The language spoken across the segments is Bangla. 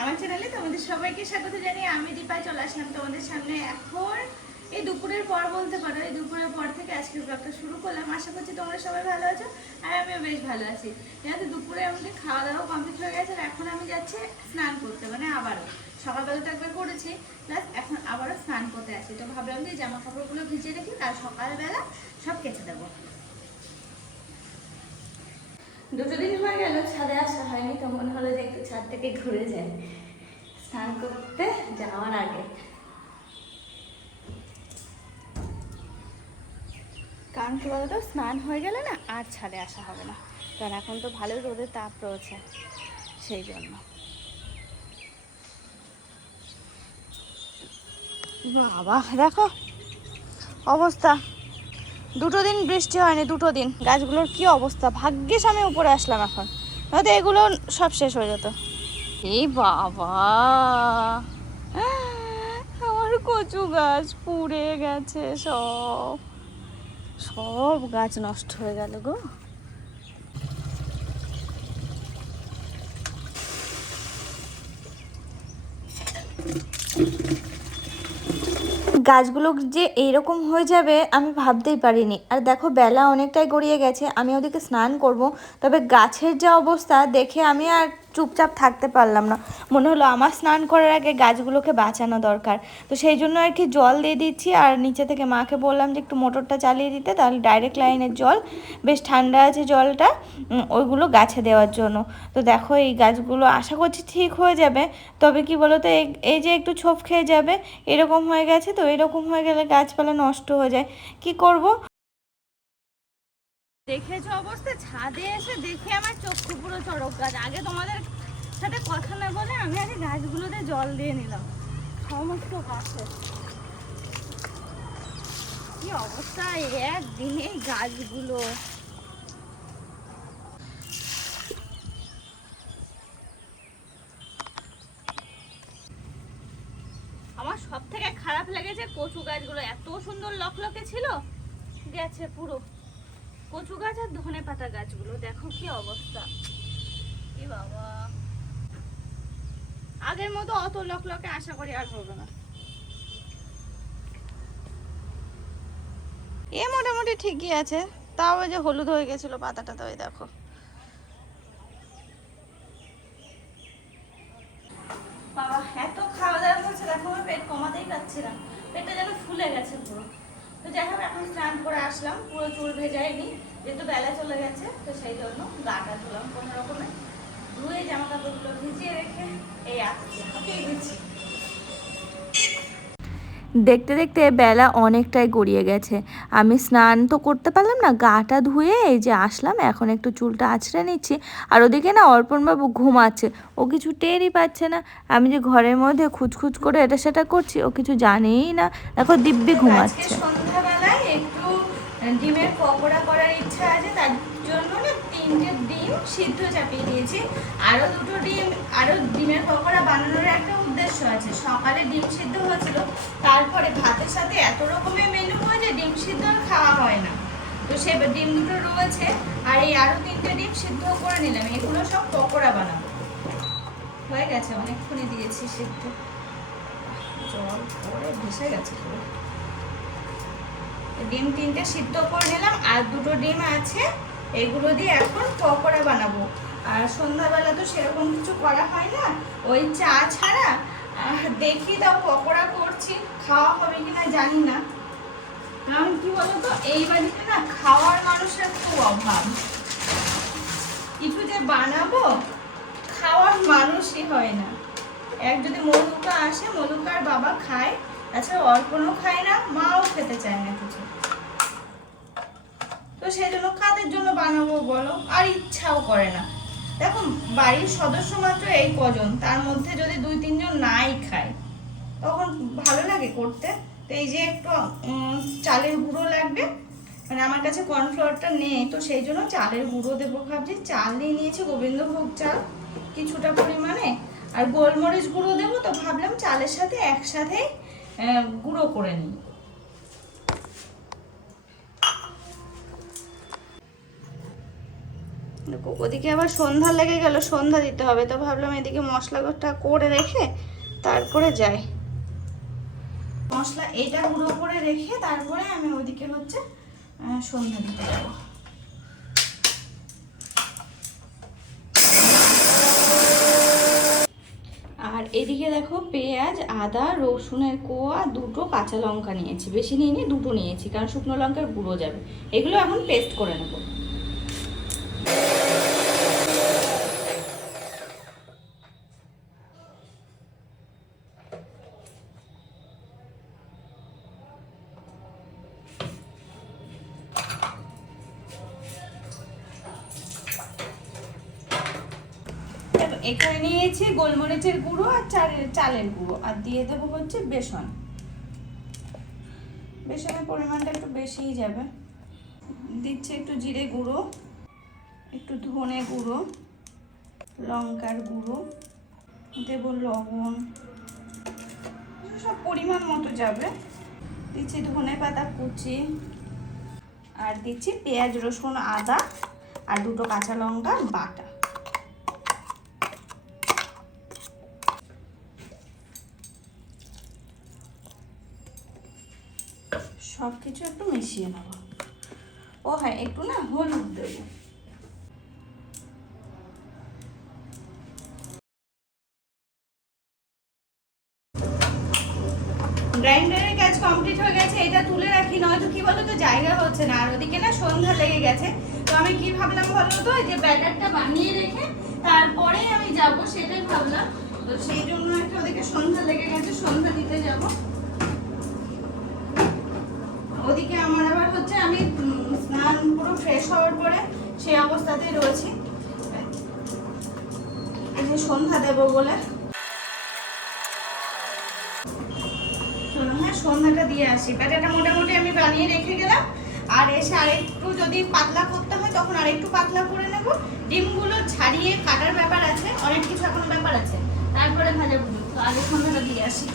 আমার চ্যানেলে তোমাদের সবাইকে স্বাগত জানিয়ে আমি দীপা চলে আসলাম তোমাদের সামনে। এখন এই দুপুরের পর বলতে পারো, এই দুপুরের পর থেকে আজকের ব্লগটা শুরু করলাম। আশা করছি তোমরা সবাই ভালো আছো আর আমিও বেশ ভালো আছি। যেহেতু দুপুরে আমাদের খাওয়া দাওয়া কমপ্লিট হয়ে গেছে, আর এখন আমি যাচ্ছি স্নান করতে মানে আবারও। সকালবেলা তো একবার করেছি প্লাস এখন আবারও স্নান করতে আসি তো ভাবলাম যে জামা কাপড়গুলো ভিজিয়ে রেখে তার সকালবেলা সব কেচে দেবো। দুটো দিন হয়ে গেল, ছাদে আসা হয়নি, তো মনে হলো যে একটু ছাদ থেকে ঘুরে যাই। স্নান করতে যাওয়ার আগে। কারণ কি বলতো, স্নান হয়ে গেলে না আর ছাদে আসা হবে না। কারণ এখন তো ভালো রোদের তাপ রয়েছে, সেই জন্য। বাবা, দেখো, অবস্থা। দুটো দিন বৃষ্টি হয়নি, দুটো দিন। গাছগুলোর কি অবস্থা? ভাগ্যিস আমি উপরে আসলাম এখন। হয়তো এগুলো সব শেষ হয়ে যেত। এই বাবা! আমার কচু গাছ পুড়ে গেছে সব। সব গাছ নষ্ট হয়ে গেল গো। গাছগুলো যে এইরকম হয়ে যাবে, আমি ভাবতেই পারিনি। আর দেখো, বেলা অনেকটাই গড়িয়ে গেছে, আমি ওদিকে স্নান করব। তবে গাছের যা অবস্থা, দেখে আমি আর চুপচাপ থাকতে পারলাম না। মনে হলো আমার স্নান করার আগে গাছগুলোকে বাঁচানো দরকার। তো সেই জন্য আর কি জল দিয়ে দিচ্ছি আর নিচে থেকে মাকে বললাম যে একটু মোটরটা চালিয়ে দিতে, তাহলে ডাইরেক্ট লাইনের জল। বেশ ঠান্ডা আছে জলটা ওইগুলো গাছে দেওয়ার জন্য। তো দেখো এই গাছগুলো আশা করছি ঠিক হয়ে যাবে। তবে কি বলো তো এই- যে একটু ছোপ খেয়ে যাবে, এরকম হয়ে গেছে তো, এরকম হয়ে গেলে গাছপালা নষ্ট হয়ে যায়। কি করব? দেখেছ অবস্থা? ছাদে এসে দেখে আমার চক্ষু পুরো চড়ক গাছ। আগে তোমাদের সাথে কথা না বলে আমি আগে গাছগুলোতে জল দিয়ে নিলাম। সমস্ত গাছে। কি অবস্থা একদিনে গাছগুলো। আমার সব থেকে খারাপ লেগেছে কচু গাছগুলো। এত সুন্দর লকলকে ছিল, গেছে পুরো। কচু গাছ আর ধনে পাতা গাছগুলো, দেখো কি অবস্থা। এ বাবা। আগের মতো অত লকলকে আশা করি আর হবে না। এ মোটামুটি ঠিকই আছে, তাও যে হলুদ হয়ে গেছিল পাতাটা তো দেখো। বাবা, এত খাওয়া দাওয়া করছে, দেখো পেট কমাতেই পারছি না। পেটটা যেন ফুলে গেছে পুরো। তো যাই হোক, এখন স্নান করে আসলাম। পুরো চুল ভেজাইনি যেহেতু বেলা চলে গেছে, তো সেই জন্য গাটা ধুলাম কোনো রকমে। ধুয়ে জামা কাপড়গুলো ভিজিয়ে রেখে এই আসছি ওকে দেখতে দেখতে বেলা অনেকটাই গড়িয়ে গেছে। আমি স্নান তো করতে পারলাম না, গাটা ধুয়ে এই যে আসলাম, এখন একটু চুলটা আছড়ে নিচ্ছি। আর ওদিকে না অর্পণবাবু ঘুমাচ্ছে, ও কিছু টেরই পাচ্ছে না। আমি যে ঘরের মধ্যে খুচখুচ করে এটা সেটা করছি, ও কিছু জানেই না। দেখো দিব্যি ঘুমাচ্ছে। সন্ধ্যাবেলায় একটু ডিমের পকোড়া করার ইচ্ছা আছে, তার জন্য না তিনটে সিদ্ধ চাপিয়ে দিয়েছি। আরও দুটো ডিম, আরও ডিমের পকোড়া বানানোর একটা উদ্দেশ্য আছে। সকালে ডিম সিদ্ধ হয়েছিল, তারপরে ভাতের সাথে এত রকমের মেনু হয় যে ডিম সিদ্ধ আর খাওয়া হয় না। তো সে ডিম দুটো রয়েছে, আর এই আরও তিনটে ডিম সিদ্ধ করে নিলাম। এগুলো সব পকোড়া বানাবো। হয়ে গেছে অনেকক্ষণই দিয়েছি সিদ্ধ। জল পরে ভেসে গেছে ডিম তিনটে সিদ্ধ করে নিলাম, আর দুটো ডিম আছে এগুলো দিয়ে এখন পকোড়া বানাবো। আর সন্ধ্যাবেলা তো সেরকম কিছু করা হয় না। ওই চা ছাড়া দেখি তাও পকোড়া করছি, খাওয়া হবে কিনা জানি না। কারণ কি বলতো, এই বাড়িতে না খাওয়ার মানুষের খুব অভাব। কিছু যে বানাবো, খাওয়ার মানুষই হয় না। এক যদি মধুকা আসে মধুকার বাবা খায়, তাছাড়া অর্পণও খায় না, মাও খেতে চায় না কিছু। তো সেই জন্য কাদের জন্য বানাবো বলো? আর ইচ্ছাও করে না। দেখো, বাড়ির সদস্য মাত্র এই কজন, তার মধ্যে যদি দুই, তিনজন নাই খায়, তখন ভালো লাগে করতে। তো এই যে একটু চালের গুঁড়ো লাগবে মানে আমার কাছে কর্নফ্লাওয়ারটা নেই, তো সেই জন্য চালের গুঁড়ো দেবো ভাবছি। চাল নিয়ে নিয়েছি গোবিন্দভোগ চাল, কিছুটা পরিমাণে। আর গোলমরিচ গুঁড়ো দেবো, তো ভাবলাম চালের সাথে একসাথে গুঁড়ো করে নিই। ওদিকে আবার সন্ধ্যা লেগে গেল, সন্ধ্যা দিতে হবে। তো ভাবলাম এদিকে মশলাটা করে রেখে তারপরে যাই। মশলা এটা গুঁড়ো করে রেখে তারপরে আমি ওদিকে হচ্ছে সন্ধ্যা দিতে যাব। আর এদিকে দেখো পেঁয়াজ, আদা, রসুনের কোয়া, দুটো কাঁচা লঙ্কা নিয়েছি। বেশি নিইনি, দুটো নিয়েছি, কারণ শুকনো লঙ্কার গুঁড়ো যাবে। এগুলো এখন পেস্ট করে নেব দেখো, এখানে নিয়েছি গোলমরিচের গুঁড়ো আর চালের চালের গুঁড়ো। আর দিয়ে দেবো হচ্ছে বেসন। বেসনের পরিমাণটা একটু বেশিই যাবে। দিচ্ছে একটু জিরে গুঁড়ো, একটু ধনে গুঁড়ো, লঙ্কার গুঁড়ো, দেব লবণ। সব পরিমাণ মতো যাবে। দিচ্ছি ধনে পাতা কুচি, আর দিচ্ছি পেঁয়াজ রসুন আদা, আর দুটো কাঁচা লঙ্কা বাটা। সব কিছু একটু মিশিয়ে নেব। ও হ্যাঁ একটু না হলুদ দেবো। গ্রাইন্ডারের কাজ কমপ্লিট হয়ে গেছে, এটা তুলে রাখি, নয়তো কি বলতো, জায়গা হচ্ছে না। আর ওদিকে না সন্ধ্যা লেগে গেছে। তো আমি কি ভাবলাম বলো তো, যে ব্যাটারটা বানিয়ে রেখে তারপরে আমি যাব সেটাই ভাবলাম। তো সেই জন্য একটা ওদিকে সন্ধ্যা লেগে গেছে, সন্ধ্যা দিতে যাব ওদিকে আমার আবার হচ্ছে আমি উম, স্নান পুরো ফ্রেশ হওয়ার পরে সেই অবস্থাতেই রয়েছি। এই সন্ধ্যা দেবো বলে। হ্যাঁ সন্ধ্যাটা দিয়ে আসি। ব্যাটাটা মোটামুটি আমি বানিয়ে রেখে গেলাম। আর এসে আরেকটু যদি পাতলা করতে হয়, তখন আরেকটু পাতলা করে নেব। ডিমগুলো ছাড়িয়ে কাটার ব্যাপার আছে, অনেক কিছু এখনও ব্যাপার আছে। তারপরে ভাজা। তো আগে সন্ধ্যাটা দিয়ে আসি।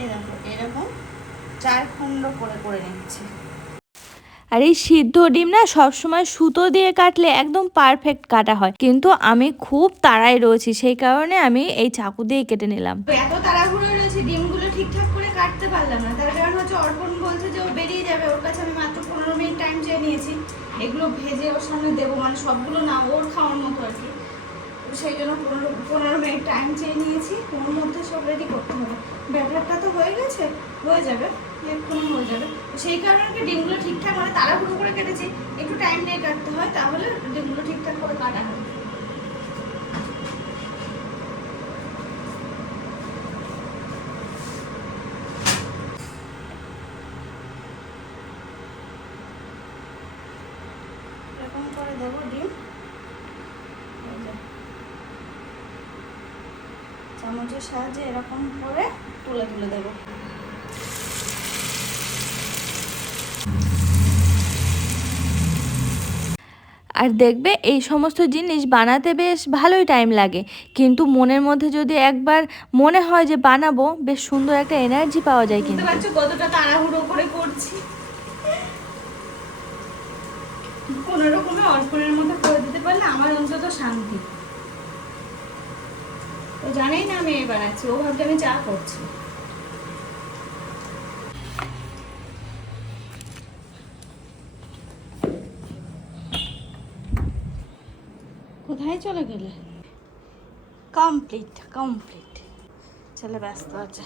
এই এরকম চার খণ্ড করে করে নিচ্ছি। আর এই সিদ্ধ ডিম না সবসময় সুতো দিয়ে কাটলে একদম পারফেক্ট কাটা হয়। কিন্তু আমি খুব তাড়ায় রয়েছি সেই কারণে আমি এই চাকু দিয়ে কেটে নিলাম। এত তাড়াহুড়ো রয়েছে ডিমগুলো ঠিকঠাক করে কাটতে পারলাম না। তার কারণ হচ্ছে অর্পণ বলছে যে ও বেরিয়ে যাবে ওর কাছে আমি মাত্র পনেরো মিনিট টাইম চেয়ে নিয়েছি। এগুলো ভেজে ওর সামনে দেবো মানে সবগুলো না ওর খাওয়ার মতো আর কি। সেই জন্য পনেরো পনেরো মিনিট টাইম চেয়ে নিয়েছি ওর মধ্যে সব রেডি করতে হবে। ব্যাটারটা তো হয়ে গেছে, হয়ে যাবে, এক্ষুনি হয়ে যাবে সেই কারণে কি ডিমগুলো ঠিকঠাক মানে তাড়াহুড়ো করে কেটেছি, একটু টাইম নিয়ে কাটতে হয়, তাহলে ডিমগুলো ঠিকঠাক করে কাটা হয়। চামচের সাহায্যে এরকম করে তুলে তুলে দেবো। আর দেখবে এই সমস্ত জিনিস বানাতে বেশ ভালোই টাইম লাগে। কিন্তু মনের মধ্যে যদি একবার মনে হয় যে বানাবো বেশ সুন্দর একটা এনার্জি পাওয়া যায় কিন্তু। কতটা তাড়াহুড়ো করে করছি? কোনো রকমে অল্পের মধ্যে করে দিতে পারলে আমার অন্তত শান্তি। ও জানেই না আমি এই বানাচ্ছি ও ভাবছে আমি চা করছি। কোথায় চলে গেলে? কমপ্লিট কমপ্লিট ছেলে ব্যস্ত আছে।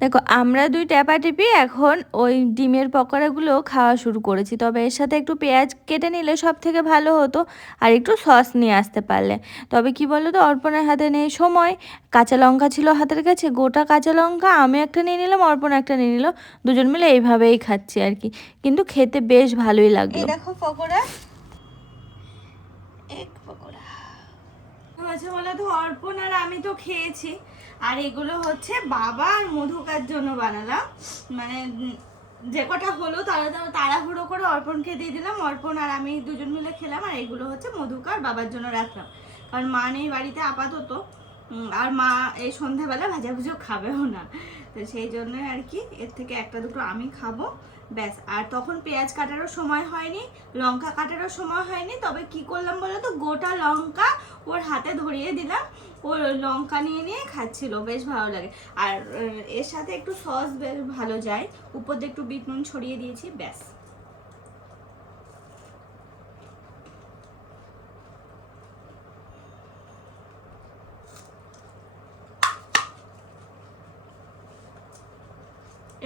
দেখো আমরা দুই টেপাটেপি এখন ওই ডিমের পকোড়াগুলো খাওয়া শুরু করেছি। তবে এর সাথে একটু পেঁয়াজ কেটে নিলে সব থেকে ভালো হতো আর একটু সস নিয়ে আসতে পারলে। তবে কি বলো তো অর্পণের হাতে নেই সময়। কাঁচা লঙ্কা ছিল হাতের কাছে গোটা কাঁচা লঙ্কা আমি একটা নিয়ে নিলাম অর্পণ একটা নিয়ে নিল। দুজন মিলে এইভাবেই খাচ্ছি আর কি। কিন্তু খেতে বেশ ভালোই এই লাগল দেখো পকোড়া। এক পকোড়া। হয়েছে বলে তো অর্পণ আর আমি তো খেয়েছি। আর এগুলো হচ্ছে বাবা আর মধুকার জন্য বানালাম। মানে যে কটা হলো তারা তারা তাড়াহুড়ো করে অর্পণকে দিয়ে দিলাম। অর্পণ আর আমি দুজন মিলে খেলাম আর এগুলো হচ্ছে মধুকার বাবার জন্য রাখলাম। কারণ মা নেই বাড়িতে আপাতত। আর মা এই সন্ধ্যাবেলা ভাজাভুজো খাবেও না। তো সেই জন্য আর কি, এর থেকে একটা দুটো আমি খাব। ব্যাস, আর তখন পেঁয়াজ কাটারও সময় হয়নি, লঙ্কা কাটারও সময় হয়নি, তবে কি করলাম বলো তো? গোটা লঙ্কা ওর হাতে ধরিয়ে দিলাম ওর লঙ্কা নিয়ে নিয়ে খাচ্ছিল, বেশ ভালো লাগে। আর এর সাথে একটু সস বেশ ভালো যায়, উপর দিয়ে একটু বিট নুন ছড়িয়ে দিয়েছি, ব্যাস।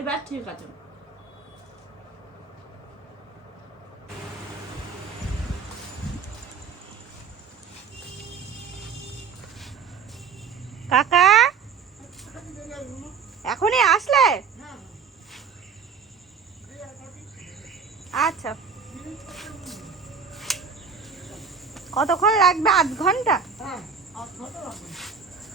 এবার ঠিক আছে। কাকা? এখনই আসলে? আচ্ছা। কতক্ষণ লাগবে? আধ ঘণ্টা?